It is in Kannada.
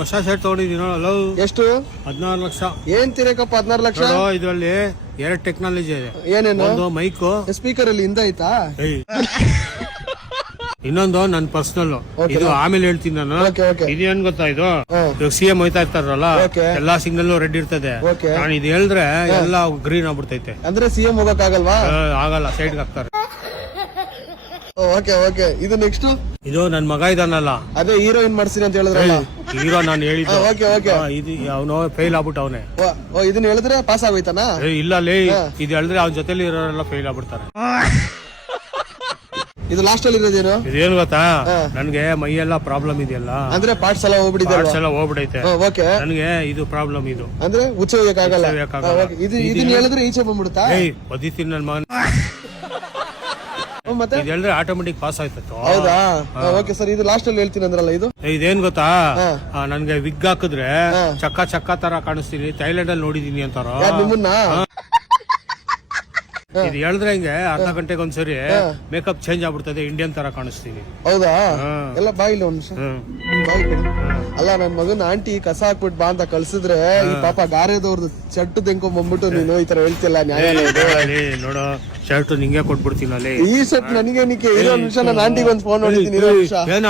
ಹೊಸ ಶರ್ಟ್ ತಗೊಂಡಿದ್ದೀನಿ ನೋಡಲ್ಲ. ಎಷ್ಟು? 16 ಲಕ್ಷ. ಏನ್ ತಿರಕಪ್ಪ 16 ಲಕ್ಷ? ಇದ್ರಲ್ಲಿ 2 ಟೆಕ್ನಾಲಜಿ ಇದೆ. ಏನೇನು? ಒಂದು ಮೈಕ್, ಸ್ಪೀಕರ್ ಅಲ್ಲಿ ಹಿಂದ ಆಯ್ತಾ? ಇನ್ನೊಂದು ನನ್ ಪರ್ಸನಲ್. ಇದು ಆಮೇಲೆ ಹೇಳ್ತೀನಿ ನಾನು. ಇದೇನ್ ಗೊತ್ತಾ, ಇದು CM ಹೋಯ್ತಾ ಇರ್ತಾರಲ್ಲ, ಎಲ್ಲಾ ಸಿಗ್ನಲ್ ರೆಡ್ ಇರ್ತದೆ. ನಾನು ಇದು ಹೇಳಿದ್ರೆ ಎಲ್ಲ ಗ್ರೀನ್ ಆಗ್ಬಿಡ್ತೈತೆ. ಅಂದ್ರೆ CM ಹೋಗಕ್ ಆಗಲ್ವಾ? ಆಗಲ್ಲ, ಸೈಡ್ ಹಾಕ್ತಾರೆ. Okay okay. ಇದು ನೆಕ್ಸ್ಟ್? ಇದು ನನ್ ಮಗ ಇದಾನಲ್ಲ, ಅದೇ ಹೀರೋಯಿನ್ ಮಾಡ್ತೀನಿ ಅಂತ ಹೇಳಿದ್ರಲ್ಲ. ಹೀರೋ ನಾನು ಹೇಳಿದ್ದು. Okay okay. ಇದು ಅವನು ಫೇಲ್ ಆಗ್ಬಿಟ್ಟು ಅವನೇ. ಇದನ್ನ ಹೇಳಿದ್ರೆ ಪಾಸ್ ಆಗೋಯ್ತಾನ? ಇಲ್ಲ ಲೇ, ಇದು ಹೇಳಿದ್ರೆ ಅವ್ನ ಜೊತೆಲಿ ಇರೋರೆಲ್ಲ ಫೇಲ್ ಆಗ್ಬಿಡ್ತಾರೆ. ಇದು ಲಾಸ್ಟ್ ಅಲ್ಲಿ ಇರೋದೇನು? ಇದೇನು ಗೊತ್ತಾ, ನನ್ಗೆ ಮೈಯೆಲ್ಲ ಪ್ರಾಬ್ಲಮ್ ಇದೆಯಲ್ಲ, ಅಂದ್ರೆ ಪಾರ್ಟ್ಸ್ ಎಲ್ಲ ಹೋಗ್ಬಿಡೈತೆ. ನನ್ಗೆ ಇದು ಪ್ರಾಬ್ಲಮ್. ಇದು ಅಂದ್ರೆ ಉಚ್ಚ ಹೋಗಕ್ಕಾಗಲ್ಲ. ಇದನ್ನ ಹೇಳಿದ್ರೆ ಈಚೆ ಬಂದ್ಬಿಡುತ್ತಾ? ಒದಿತೀನಿ ನನ್ ಮಗನ್. ಮತ್ತೆ ಹೇಳಿದ್ರೆ ಆಟೋಮೆಟಿಕ್ ಪಾಸ್ ಆಯ್ತು. ಹೌದಾ? Okay sir. ಇದು ಲಾಸ್ಟ್ ಅಲ್ಲಿ ಹೇಳ್ತೀನಿ ಅಂದ್ರಲ್ಲ, ಇದು ಇದೇನ್ ಗೊತ್ತಾ, ನನ್ಗೆ ವಿಗ್ ಹಾಕಿದ್ರೆ ಚಕ್ಕ ಚಕ್ಕ ತರ ಕಾಣಿಸ್ತೀನಿ, ಥೈಲ್ಯಾಂಡ್ ಅಲ್ಲಿ ನೋಡಿದೀನಿ ಅಂತಾರ ನಿಮ್ಮನ್ನ. ಇದು ಹೇಳಿದ್ರೆ ಹಿಂಗೆ ಅರ್ಧ ಗಂಟೆಗೆ ಒಂದ್ಸರಿ ಮೇಕಪ್ ಚೇಂಜ್ ಆಗ್ಬಿಡ್ತದೆ, ಇಂಡಿಯನ್ ತರ ಕಾಣಿಸ್ತೀನಿ. ಹೌದಾ? ಎಲ್ಲ ಬಾಯಿಲ್ಲ ಒಂದ್ ನಿಮಿಷ. ಅಲ್ಲ, ನನ್ ಮಗನ ಆಂಟಿ ಕಸ ಹಾಕ್ಬಿಟ್ಟು ಬಾ ಅಂತ ಕಳ್ಸಿದ್ರೆ ಈ ಪಾಪ ಗಾರೆದವ್ರದ್ದು ಚಟ್ಟು ತೆಂಕೊಂಡ್ ಬಂದ್ಬಿಟ್ಟು ನೀನು ಈ ತರ ಹೇಳ್ತಿಲ್ಲ. ನ್ಯಾಯ ನೋಡೋ, ಶರ್ಟ್ ನಿಂಗೆ ಕೊಟ್ಬಿಡ್ತೀನಿ ಅಲ್ಲಿ. ಈ ಶರ್ಟ್ ನನಗೆ ಇರೋ ನಿಮಿಷ ನಾನು ಆಂಟಿಗೆ ಒಂದು ಫೋನ್ ಮಾಡಿದ್ದೀನಿ. ಏನ